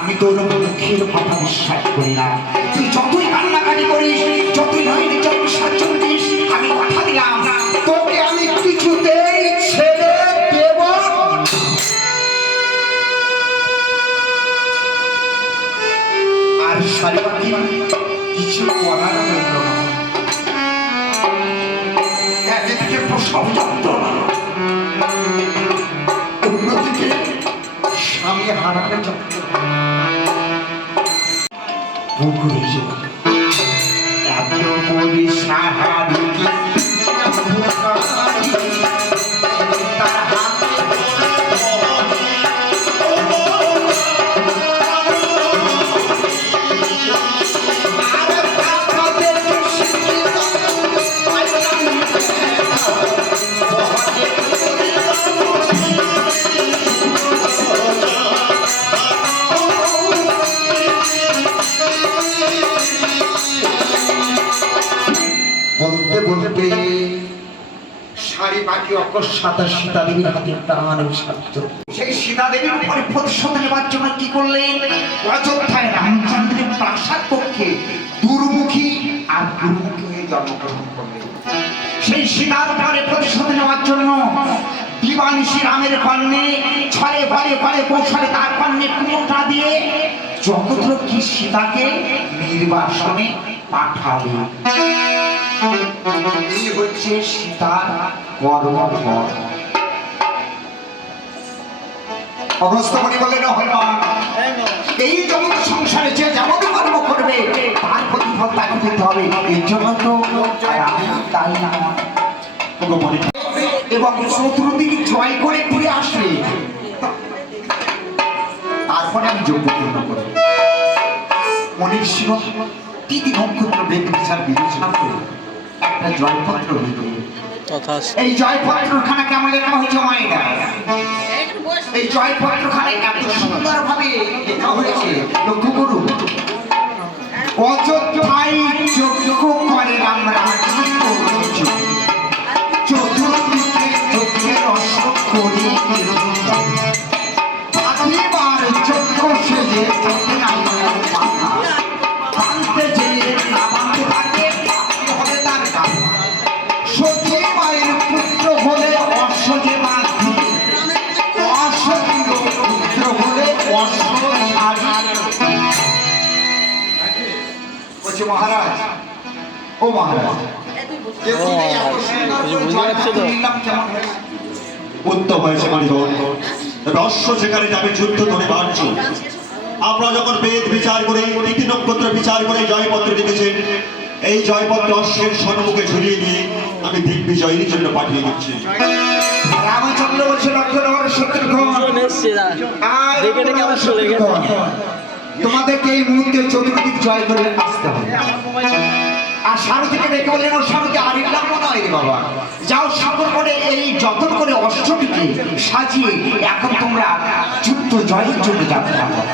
আমি তোর মুখের কথা বিশ্বাস করি না। তুই যতই কান্নাকাটি করিস, যতই নয় নিজের বিসর্জন দিস, আমি কথা দিলাম তোকে আমি কিছুতেই ছেড়ে দেব। আর শালিবাকি কিছু করার হইল না। একদিকে প্রসব যন্ত্রণা, অন্যদিকে স্বামী হারানোর যন্ত্রণা। পুকুরে এত বলি সাহারি তার হাতে বলতে বলতে শাড়ি পাখি অকস্মাৎ সীতা দেবীর হাতে প্রাণ সাধ্য। সেই সীতা দেবীর উপরে প্রতিশোধ নেবার জন্য কি করলেন? অযোধ্যায় রামচন্দ্রের প্রাসাদ কক্ষে দুর্মুখী আর দুর্মুখী হয়ে জন্মগ্রহণ করলেন। সেই সীতার উপরে প্রতিশোধ নেওয়ার জন্য দিবানিশি রামের কর্ণে ছলে বলে বলে কৌশলে তার কর্ণে কুমোটা দিয়ে জগৎরক্ষী সীতাকে নির্বাসনে পাঠাবে। এই হচ্ছে সীতার কর্মফল। অবস্থাপনি বললেন এই জগৎ সংসারে যে যেমন কর্ম করবে তার প্রতিফল তাকে পেতে হবে। এর জন্য তো তাই না এবং শত্রুদিকে জয় করে ঘুরে আসবে, তারপরে আমি যোগ্য পূর্ণ করব। মনির শিব তিথি নক্ষত্র বেদ বিচার বিবেচনা করে একটা জয়পত্র লিখবে। এই জয়পত্রখানা কেমন লেখা হয়েছে মায়েরা? এই জয়পত্রখানা এত সুন্দর ভাবে লেখা হয়েছে, লক্ষ্য করুন। অযোধ্যায় যজ্ঞ করে আমরা চতুর্দিকে যজ্ঞের অশোক করি প্রতিবার যজ্ঞ সেজে বাঁধতে যেয়ে না বাঁধতে থাকে হবে তার কাজ। সতী মায়ের পুত্র হলে অশ্বজে বাঁধি, অশ্বতীর পুত্র হলে অশ্ব বলছে মহারাজ, ও মহারাজ উত্তম হয়েছে মানিদন। রহস্য যেখানে যাবে যুদ্ধ ধরে বাড়ছ। আপনারা যখন বেদ বিচার করে তিথি নক্ষত্র বিচার করে জয়পত্র লিখেছেন, এই জয়পত্র অশ্বের সম্মুখে ঝুলিয়ে দিয়ে আমি দিগ্বিজয়ের জন্য পাঠিয়ে দিচ্ছি। রামচন্দ্র বলছে লক্ষ্মণ তোমাদেরকে এই মুহূর্তে চতুর্দিক জয় করে আসতে হবে। আর সারথীকে দেখে বললেন ও সারথী আরেকটা মনে হয় বাবা, যাও সকল করে এই যতন করে অষ্টটিকে সাজিয়ে এখন তোমরা যুদ্ধ জয়ের জন্য যাত্রা করো।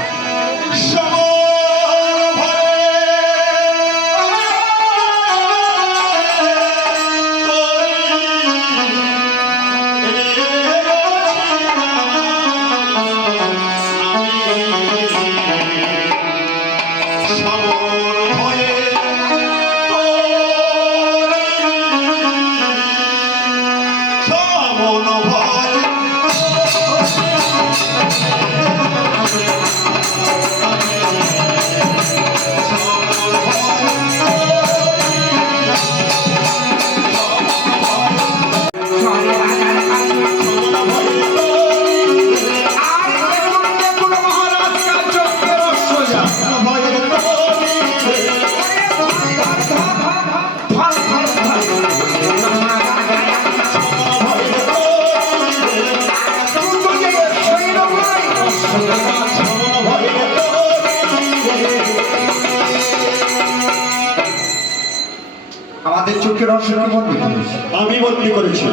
আমাদের চোখের রহস্যকে বন্দী করেছে, আমি বন্দী করেছি।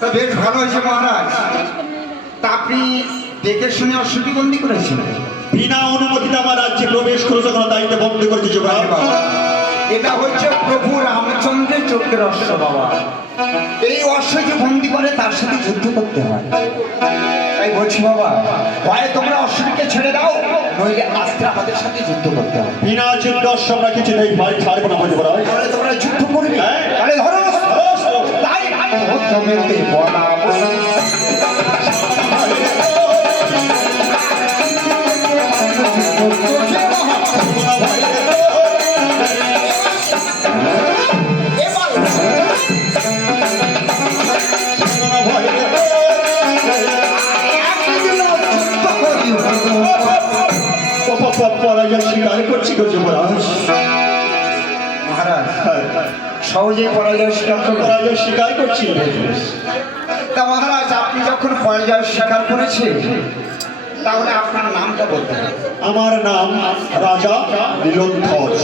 তা বেশ ভালো হয়েছে মহারাজ। তা আপনি দেখে শুনে অশ্বটি বন্দী করেছেন? বিনা অনুমতিতে আমার রাজ্যে প্রবেশ করে যখন দায়িত্ব বন্দী করেছি যুবরাজ। এটা হচ্ছে প্রভু রামচন্দ্রের চোখের রহস্য বাবা। এই অশ্বকে বন্দী করে তার সাথে যুদ্ধ করতে হয়। তাই বলছি বাবা, হয় তোমরা অশ্বটিকে ছেড়ে নইলে আজকে আমাদের সাথে যুদ্ধ করতে হবে। বিনা যুদ্ধ অশ্ব আমরা কিছুতেই ভয় ছাড়বো না যুবরাজ। তাহলে তোমরা যুদ্ধ করবে? হ্যাঁ। তাহলে ধরো অস্ত্র। তাই প্রথমেতে বলা পরাজয় স্বীকার করছি গো যুবরাজ। মহারাজ সহজে পরাজয় স্বীকার করবে? পরাজয় স্বীকার করছি। তা মহারাজ আপনি যখন পরাজয় স্বীকার করেছেন তাহলে আপনার নামটা বলতে হবে। আমার নাম রাজা নীলধ্বজ।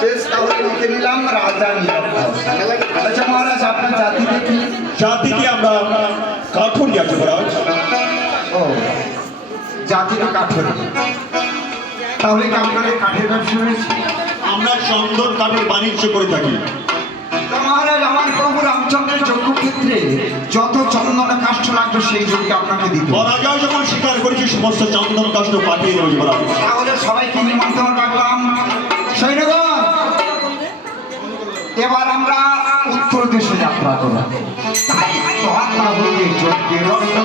বেশ, তাহলে লিখে নিলাম রাজা নীলধ্বজ। আচ্ছা মহারাজ আপনার জাতিতে কি? জাতিতে আমরা কাঠুরিয়া যুবরাজ। ও, জাতিতে কাঠের। তাহলে কি আপনাদের কাঠের ব্যবসা রয়েছে? আমরা চন্দন কাঠের বাণিজ্য করে থাকি। তা মহারাজ আমার প্রভু রামচন্দ্রের যজ্ঞক্ষেত্রে যত চন্দন কাষ্ঠ লাগবে সেই যজ্ঞ আপনাকে দিতে হবে। পরাজয় যখন স্বীকার করেছি সমস্ত চন্দন কাষ্ঠ পাঠিয়ে দেবো যুবরাজ। তাহলে সবাইকে নিমন্ত্রণ রাখলাম। সৈন্যগণ, এবার আমরা উত্তর দেশে যাত্রা করব। তাই কথা হচ্ছে যজ্ঞের অর্থ।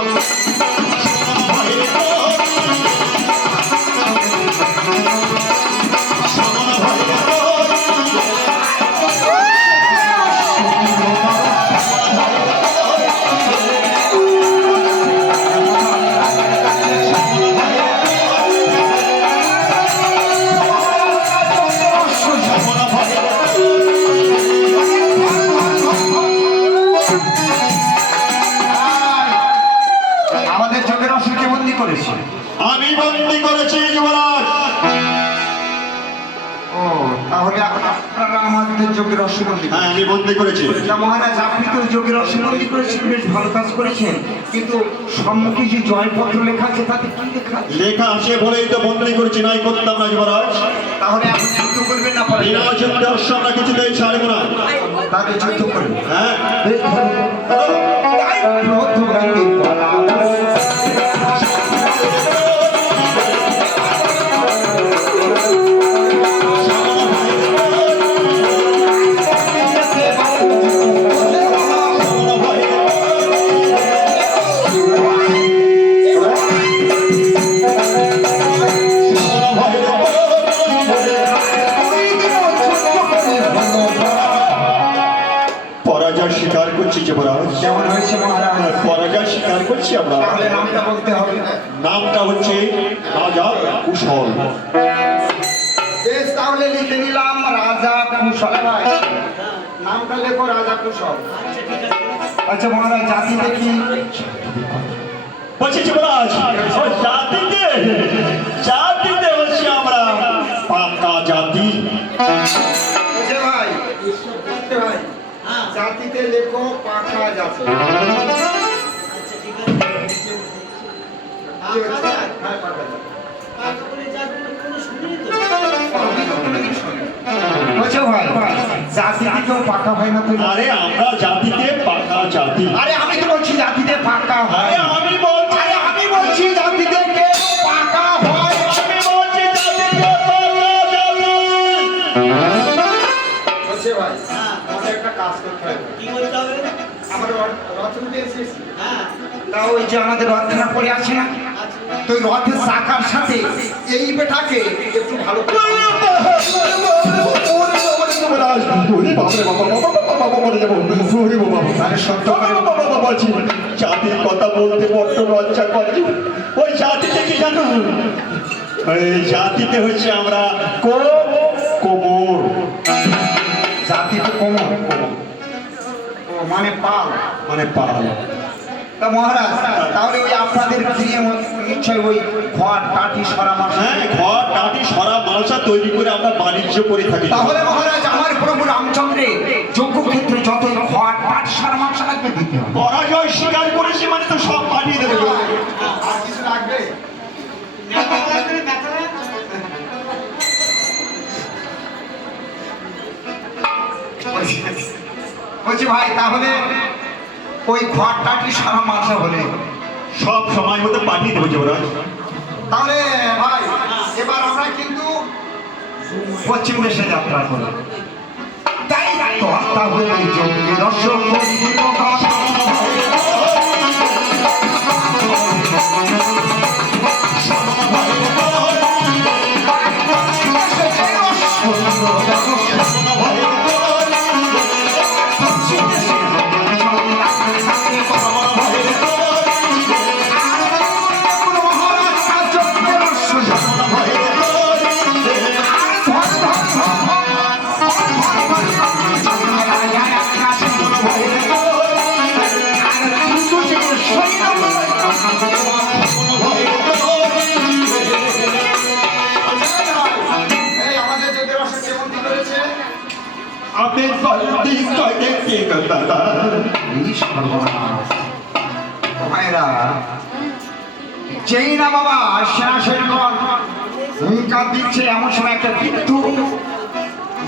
আমাদের যজ্ঞের অসুরকে বন্দি করেছে। আমি বন্দি করেছি যুবরাজ। ও, তাহলে আপনারা আমাদের যজ্ঞের অসুর বন্দি হ্যাঁ, আমি বন্দি করেছি। তা মহারাজ আপনি তো যজ্ঞের অসুর বন্দি করেছেন, বেশ ভালো কাজ করেছেন, কিন্তু সম্মুখে যে জয়পত্র লেখা আছে তাতে কি লেখা আছে? লেখা আছে বলেই তো বন্দি করেছি, নাই করতাম না যুবরাজ। তাহলে আপনি যুদ্ধ করবেন না পারেন? বিনা যুদ্ধ অশ্ব আমরা কিছুতেই ছাড়বো না। তাহলে যুদ্ধ করবেন। হ্যাঁ, বেশ ভালো। তাই প্রথমেতে বলা পরাজয় স্বীকার করছি যুবরাজ। কেমন হয়েছে মহারাজ? পরাজয় স্বীকার করছি আমরা। তাহলে নামটা বলতে হবে। নামটা হচ্ছে রাজা কুশল। বেশ, তাহলে লিখে নিলাম রাজা কুশল। নামটা লেখো রাজা কুশল। আচ্ছা মহারাজ জাতিতে কি? বলছি যুবরাজ, ও জাতিতে জাতিতে হচ্ছে আমরা পাকা জাতি। বুঝে ভাই, বুঝতে ভাই, জাতিতে লেখো পাকা জাতি। কি হচ্ছে? হ্যাঁ, পাকা জাতি। বুঝছো ভাই, জাতিতে কেউ পাকা হয় না তো? আরে আমরা জাতিতে পাকা জাতি। আরে আমি তো বলছি জাতিতে পাকা হয়। আরে আমি বলছি, আরে আমি বলছি জাতিতে কেউ পাকা হয়। আমি বলছি জাতিতে পাকা জাতি। বুঝছে ভাই, আমাদের একটা কাজ করতে হবে। কি করতে হবে? আমার রথ উঠে এসেছি। হ্যাঁ, তা ওই যে আমাদের রথখানা পড়ে আছে না, তো ওই রথের চাকার সাথে এই বেটাকে একটু ভালো করে মানে সত্য করে জাতির কথা বলতে বড্ড লজ্জা করে। ওই জাতিতে কি জানো? ওই জাতিতে হচ্ছে আমরা কোমর। জাতিতে কোমর। ও মানে পাল। মানে পাল। তা মহারাজ তাহলে ওই আপনাদের গৃহে নিশ্চয় ওই খড় টাটি সরা মাছ। হ্যাঁ, ঘর টাটি সরা মালসা তৈরি করে আমরা বাণিজ্য করে থাকি। তাহলে মহারাজ আমার প্রভু রামচন্দ্রের যজ্ঞক্ষেত্রে যত খড় টাটি সরা মাছ লাগবে দিতে হবে। পরাজয় স্বীকার করেছি মানে তো সব পাঠিয়ে দেবে। আর কিছু লাগবে? বলছি ভাই তাহলে ওই খড় টাটি সরা মাছ হলে সব সময় মতো পাঠিয়ে দেবো যুবরাজ। তাহলে ভাই এবার আমরা কিন্তু পশ্চিম দেশে যাত্রা করি। তাই কথা হলে যোগ্য দর্শক বন্ধু কথা। যেই না বাবা সেনা সৈন্যগণ হুঙ্কার দিচ্ছে, এমন সময় একটা বৃদ্ধ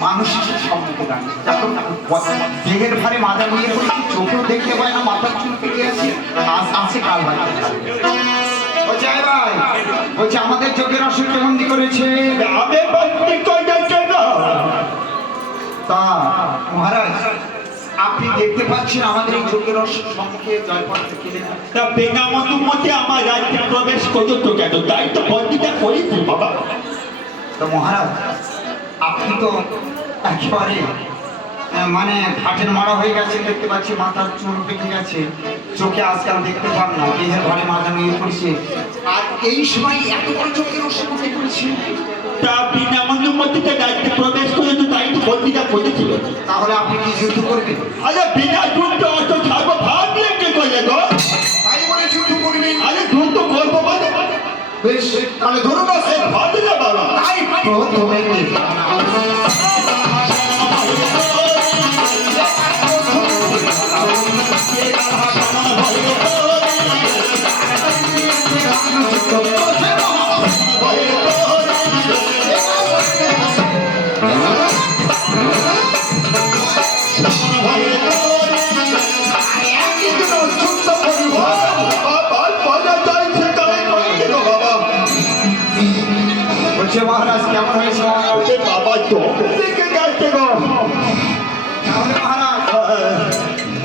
মানুষ এসে সম্মুখে দাঁড়িয়ে। যখন দেহের ভারে মাথা নিয়ে পড়েছি, চোখেও দেখতে পায় না, মাথার চুল পেকে আছে, আছে কাল ভাই বলছে আয় ভাই, বলছে আমাদের যোগের অসুখ কেমন করেছে। তা মহারাজ আপনি দেখতে পাচ্ছেন আমাদের এই যোগের অসুখ সম্মুখে জয়পত্র কিনে না। তা বেনামতি আমার রাজ্যে প্রবেশ করতো কেন? তাই তো বন্দিটা করেছি বাবা। তো মহারাজ আপনি তো একেবারে মানে ঘাটের মারা হয়ে গেছে, দেখতে পাচ্ছি মাথার চুল পেকে গেছে, চোখে আজকাল দেখতে পান না, দেহের ভারে মাথা নিয়ে পড়ছে, আর এই সময় এত বড় চোখের অসুখ করেছে। তা বিনামতিতে রাজ্যে প্রবেশ করেছে, তাই তো বন্দিটা করেছিল। তাহলে আপনি কি যুদ্ধ করবেন? আরে বিনা যুদ্ধ অত ছাড়বো ভাবলে কি করলে গো? তাই বলে যুদ্ধ করবেন? আরে যুদ্ধ করবো মানে বেশ, তাহলে ধরুন ভাবি না বাবা। তাই প্রথমে মহারাজ কেমন হয়েছে? বাবা তো দেখে গেছে গো। তাহলে মহারাজ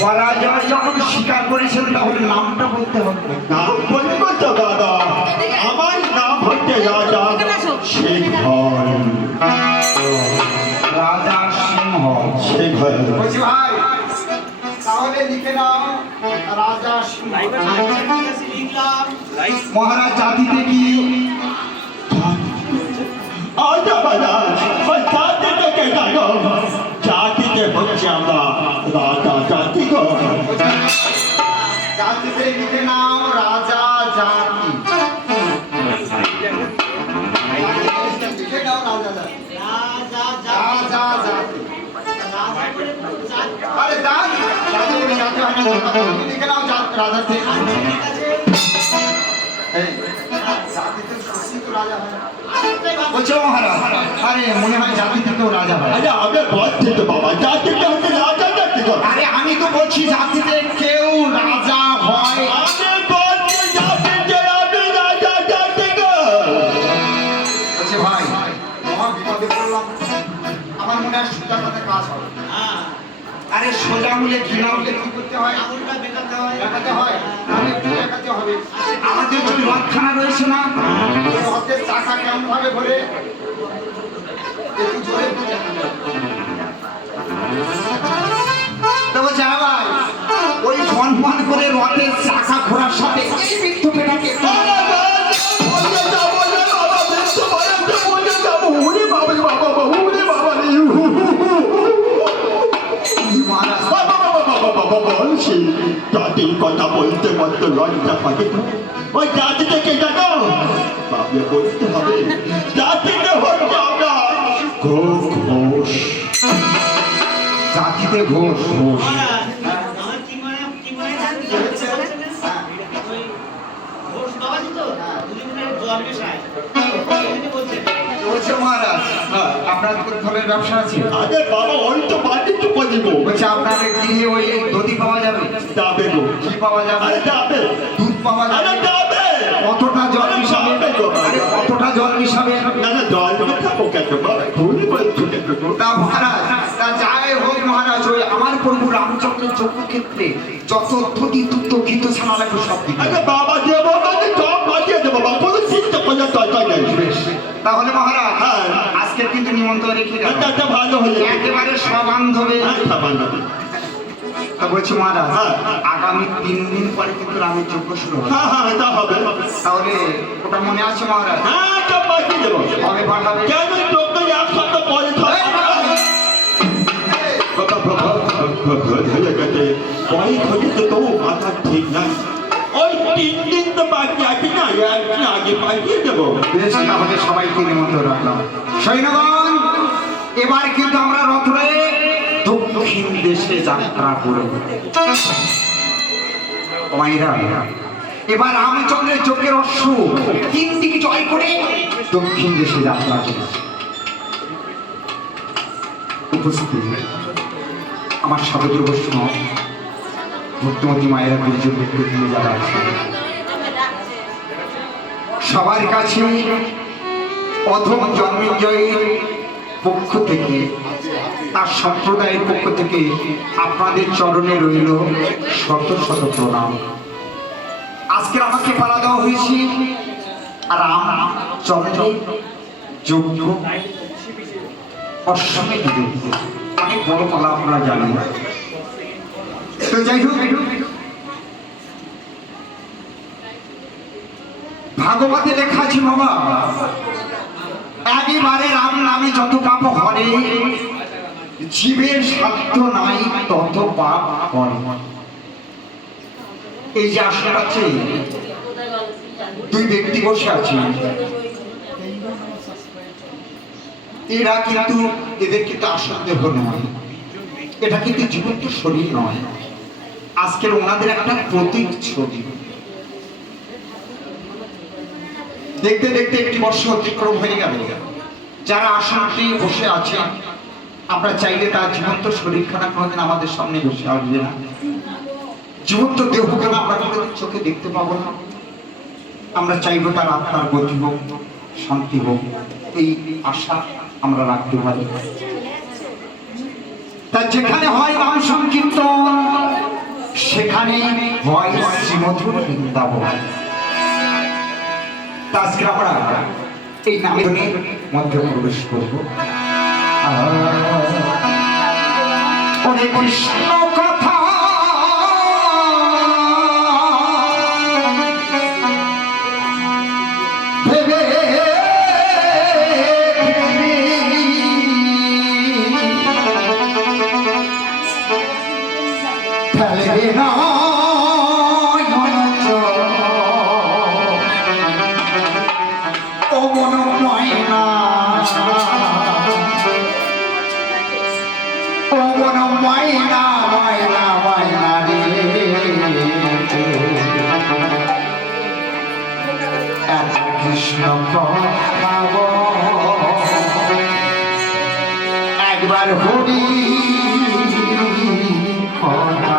পরাজয় যখন স্বীকার করেছেন তাহলে নামটা বলতে হবে। নাম বলবো তো দাদা, আমার নাম হচ্ছে রাজা সিংহ। রাজা সিংহ। সিংহ বলছি ভাই তাহলে লিখে নাও রাজা সিংহ। মহারাজ জাতিতে কি? জাতিতে জানো, জাতিতে হচ্ছে আমরা রাজা জাতি গো। জাতিতে লিখে নাও রাজা জাতি। লিখে নাও রাজা জাতি। রাজা জাতি। আরে জাতি জাতি বলে জাতি হয় না, তুমি লিখে নাও রাজা জাতি। এই জাতিতে সত্যি তো রাজা হয়। বলছে মহারাজ আরে মনে হয় জাতিতে কেউ রাজা হয়। আরে আমি বলছি তো বাবা, জাতিতে হচ্ছে রাজা জাতি গো। আরে আমি তো বলছি জাতিতে কেউ রাজা হয়। আমি বলছি জাতিতে আমি রাজা জাতি গো। বলছে ভাই মহা বিপদে পড়লাম, আমার মনে হয় সোজা কথা কাজ হবে। আরে সোজা মূলে ঘৃণা হলে কি করতে হয়? আঙুলটা বেঁকাতে হয়। বেঁকাতে হয়, মানে বেঁকাতে হবে। আমাদের যে রথখানা রয়েছে না, ওই রথের চাকা কেমন ভাবে ঘোরে? একটু জোরে তো বলছে হ্যাঁ ভাই, ওই ফন ফন করে রথের চাকা ঘোরার সাথে এই বৃদ্ধ পেটাকে বলছি জাতির কথা বলতে বলতে লজ্জা পাবে। ওই জাতি থেকে জানো ভাবলে বলতে হবে, জাতিতে হচ্ছে আমরা ঘোষ। জাতিতে ঘোষ। ঘোষ মহারাজ আপনার ফলের ব্যবসা আছে? আরে বাবা ওই তো বাড়িতে বলিব। বলছে আপনার গৃহে ওই দধি পাওয়া যাবে? যাবে গো। কি পাওয়া যাবে? আরে যাবে। দুধ পাওয়া যাবে? আরে যাবে। কতটা জল মিশাবে? যাবে গো। আরে কটা জল মিশাবেন? না না, জল দেবে থাকো কেন বাবা, ভুলই বলছো কেন গো? তা মহারাজ, তা যাই হোক মহারাজ, ওই আমার প্রভু রামচন্দ্রের যজ্ঞক্ষেত্রে যত অত্যধি তুত্ত ঘিত ছানা লাগবে সব দিবে। আরে বাবা দেবো মানে সব বাজিয়ে দেবো বাবা, কোনো চিন্তা করলে তয় নেই। বেশ, তাহলে মহারাজ হ্যাঁ। আজকে কিন্তু নিমন্ত্রণ রেখে দাও। এটা ভালো হয়ে যাবে। একেবারে সবান্ধবে। হ্যাঁ, বান্ধবী। তা বলছি মহারাজ, হ্যাঁ। আগামী 3 দিন পরে কিন্তু রামের যজ্ঞ শুরু হবে। হ্যাঁ হ্যাঁ, এটা হবে। তাহলে ওটা মনে আছে মহারাজ? হ্যাঁ, সব বাজিয়ে দেবো। কবে পাঠাবে? কেন তোকে এক সপ্তাহ পরে হয়ে গেছে, কয়েক হয়েছে তো মাথা ঠিক নাই। ওই 3 দিন তো বাকি আছে না, একদিন আগে পাঠিয়ে দেবো। বেশ, তাহলে সবাইকে নিমন্ত্রণ রাখলাম। সৈন্যগণ, এবার কিন্তু আমরা রথে দক্ষিণ দেশে যাত্রা করব। ও মায়েরা, এবার রামচন্দ্রের যজ্ঞের অশ্ব 3 দিকে জয় করে দক্ষিণ দেশে যাত্রা করেছে। উপস্থিত আমার সদর বৈষ্ণব ভক্তমতী মায়েরা দুর্যোগ দিয়ে যারা আছে, সবার কাছে অধম জন্মেঞ্জয়ের পক্ষ থেকে, তার সম্প্রদায়ের পক্ষ থেকে আপনাদের চরণে রইল শত শত প্রণাম। আজকে আমাকে পালা দেওয়া হয়েছে রামচন্দ্রের যজ্ঞ অশ্বমেধ যজ্ঞ। অনেক বড় পালা, আপনারা জানেন। তো যাই হোক, ভাগবতে লেখা আছে বাবা, একেবারে রাম নামে যত পাপ হরে, জীবের সাধ্য নাই তত পাপ করে। এই যে আসন আছে, 2 ব্যক্তি বসে আছে, এরা কিন্তু, এদের কিন্তু আসন দেহ নয়, এটা কিন্তু জীবন্ত শরীর নয়। আজকের ওনাদের একটা প্রতীক ছবি। দেখতে দেখতে 1 বর্ষ অতিক্রম হয়ে গেল। যারা আসনটি বসে আছে, আমরা চাইলে তার জীবন্ত শরীরখানা কোনোদিন আমাদের সামনে বসে আসবে না, জীবন্ত দেহখানা আমরা কোনোদিন চোখে দেখতে পাবো না। আমরা চাইবো তার আত্মার গতি হোক, শান্তি হোক, এই আশা আমরা রাখতে পারি। তা যেখানে হয় নাম সংকীর্তন, সেখানে হয় শ্রীমধুর বৃন্দাবন। আজকে আমরা এই নামের মধ্যে প্রবেশ করব। কৃষ্ণ কথা ভেবে ফেলে না কৃষ্ণ একবার হরি কথা।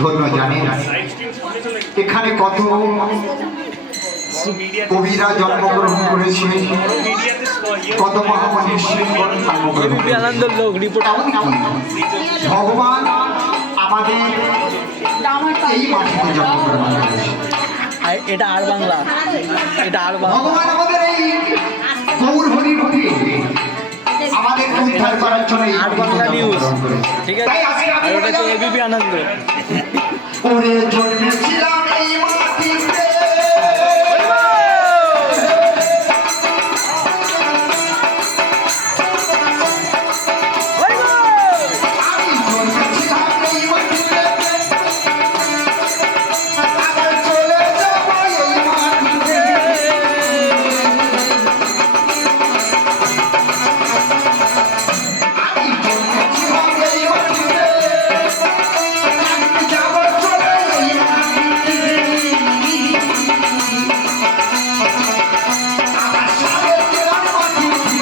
ধন্য জানেন এখানে কত কবিরা জন্মগ্রহণ করেছে, কত মহামনীষী জন্মগ্রহণ করেছে। ভগবান আমাদের এই মাটিতে জন্মগ্রহণ করেছে। এটা আর বাংলা, এটা আর বাংলা। ভগবান আমাদের এই গৌর হরি রূপে আমাদের উদ্ধার করার জন্য এই আর বাংলা নিউজ, ঠিক আছে? তাই আজকে আমি আর ওটা তো এবিপি আনন্দ। ওরে জন্মেছিলাম এই মাটিতে, আমি জন্মেছিলাম এই মাটিতে, আবার চলে যাব এই মাটিতে। আমি জন্মেছিলাম এই মাটিতে, আমি যাব চলে এই মাটিতে। আবার সাড়ে তেরার মাটিতে,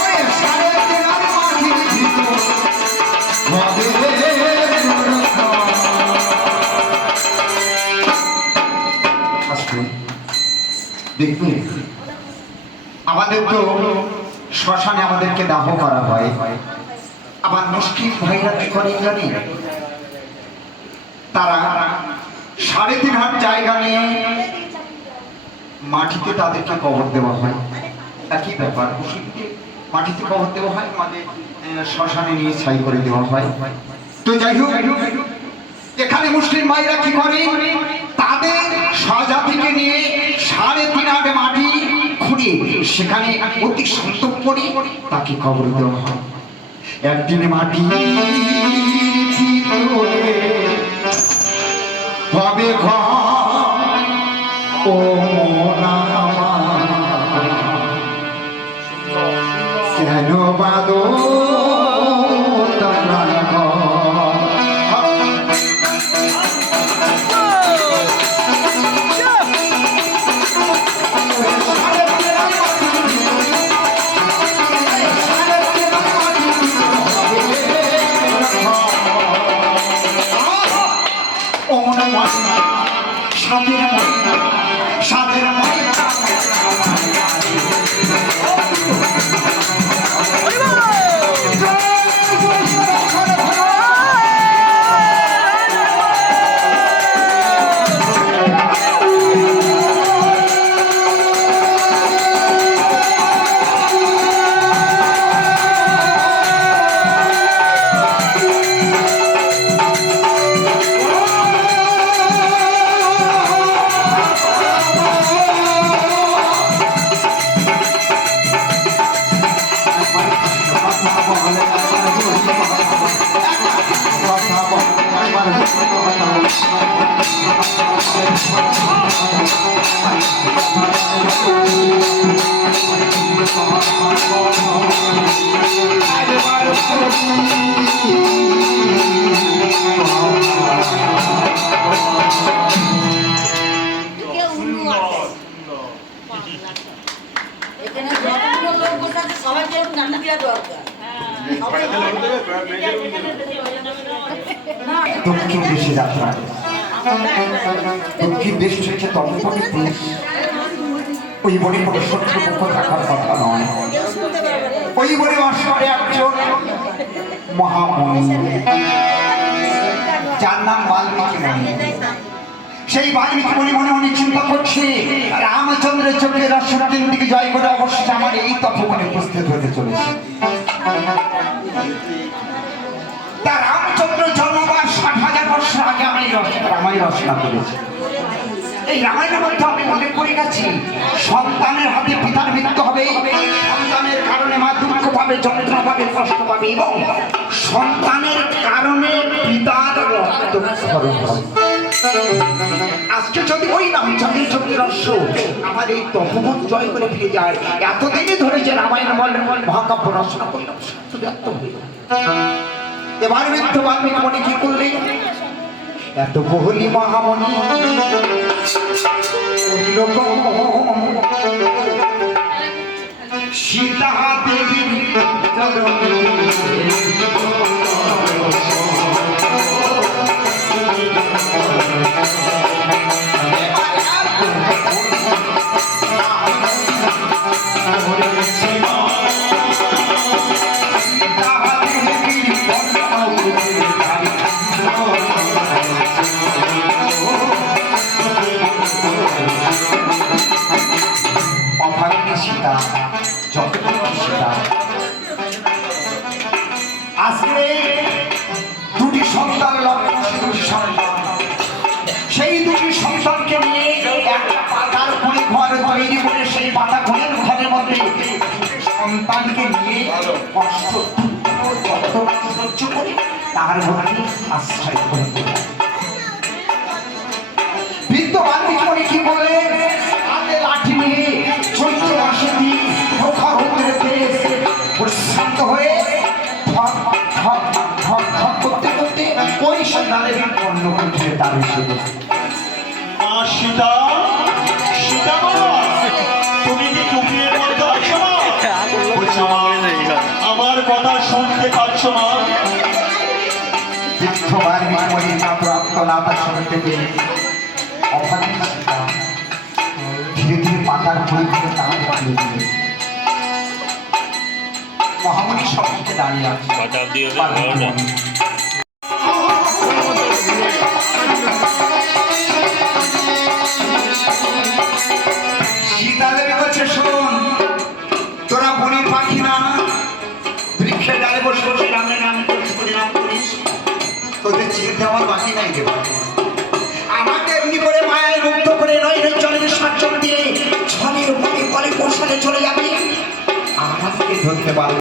ওরে সাড়ে তেরার মাটির ভিতর হবে দেখবে আমাদের তো শ্মশানে আমাদেরকে দাহ করা হয়, আবার মুসলিম ভাইরা কি করে জানি, তারা 3.5 হাত জায়গা নিয়ে মাটিতে তাদেরকে কবর দেওয়া হয়। একই ব্যাপার, মুসলিমকে মাটিতে কবর দেওয়া হয়, আমাদের শ্মশানে নিয়ে ছাই করে দেওয়া হয়। তো যাই হোক, এখানে মুসলিম ভাইরা কি করে, তাদের স্বজাতিকে নিয়ে 3.5 হাত মাটি খুঁড়ে সেখানে অতি সন্তোষ করে তাকে কবর দেওয়া হয়। একদিন মাটি হবে ঘর ও মনা কেন বাদো তোমরা সাদের দক্ষিণ দেশে যাত্রা, দক্ষিণ দেশ হচ্ছে তন্ত্রের দেশ। ওই বনে কোনো শত্রুপক্ষ থাকার কথা নয়। ওই বনে বাস করে একজন মহামণি, যার নাম বাল্মীকি মণি। সেই বাল্মীকি মণি মনে মনে চিন্তা করছে, রামচন্দ্রের চোখে রাষ্ট্রের দিকে জয় করে অবশ্যই আমার এই তপবনে উপস্থিত হতে চলেছে। তা রামচন্দ্র জন্মবার 60,000 বছর আগে আমি রামায়ণ রচনা করেছি। এই রামায়ণের মধ্যে আমি মনে করে গেছি, সন্তানের হাতে পিতার মৃত্যু হবে, সন্তানের কারণে মা দুঃখ পাবে, যন্ত্রণা পাবে, কষ্ট পাবে, এবং সন্তানের কারণে পিতার রক্তক্ষরণ হবে। আজকে যদি ওই রামচন্দ্রের চোখে রস্য আমার এই তপবন জয় করে ফিরে যায়, এতদিনই ধরে যে রামায়ণ মহাকাব্য রচনা করলাম সত্য ব্যক্ত হয়ে যায়। এবার বৃদ্ধ বাল্মীকি মণি কি করলেন, এত বহুলি মহামণি সীতা দেবী সন্তান লগ্ন দুটি সন্তান, সেই দুটি সন্তানকে নিয়ে একটা পাতার কোণে ঘর তৈরি করে সেই পাতা কোণের ঘরের মধ্যে সন্তানকে নিয়ে কষ্ট যন্ত্রণা সহ্য করে তার মধ্যে আশ্রয় করে বৃদ্ধ বাল্মীকি কি বললেন, হাতে লাঠি নিয়ে চৈত্র মাসে দিন প্রখর রৌদ্রেতে পরিশ্রান্ত হয়ে ঠক ঠক ঠক ঠক করতে করতে ওই সন্তানের পণ্য করতে তার এসে বসে। সীতা, সীতা মা, তুমি কি চুপিয়ে মধ্যে আছো মা? বলছি মা, আমার কথা শুনতে পাচ্ছ মা? বৃদ্ধ বাল্মীকি মাত্র আত্মনাথা শুনতে পেয়ে অভাগী সীতা ধীরে ধীরে পাতার বই থেকে তার পালিয়ে দিলেন। মহামণি সম্মুখে দাঁড়িয়ে আছে। সীতা দেবী বলছে, শোন, তোরা বনের পাখি না, বৃক্ষের ডালে বসে বসে রামের নাম করিস, পরিণাম করিস, তোদের চিনতে আমার বাকি নাই দেব। আমাকে এমনি করে মায়ের মুক্ত করে নয় জলের সার্জন দিয়ে ছলের উপরে কলে কৌশলে চলে যাবে, আমাকে ধরতে পারবে।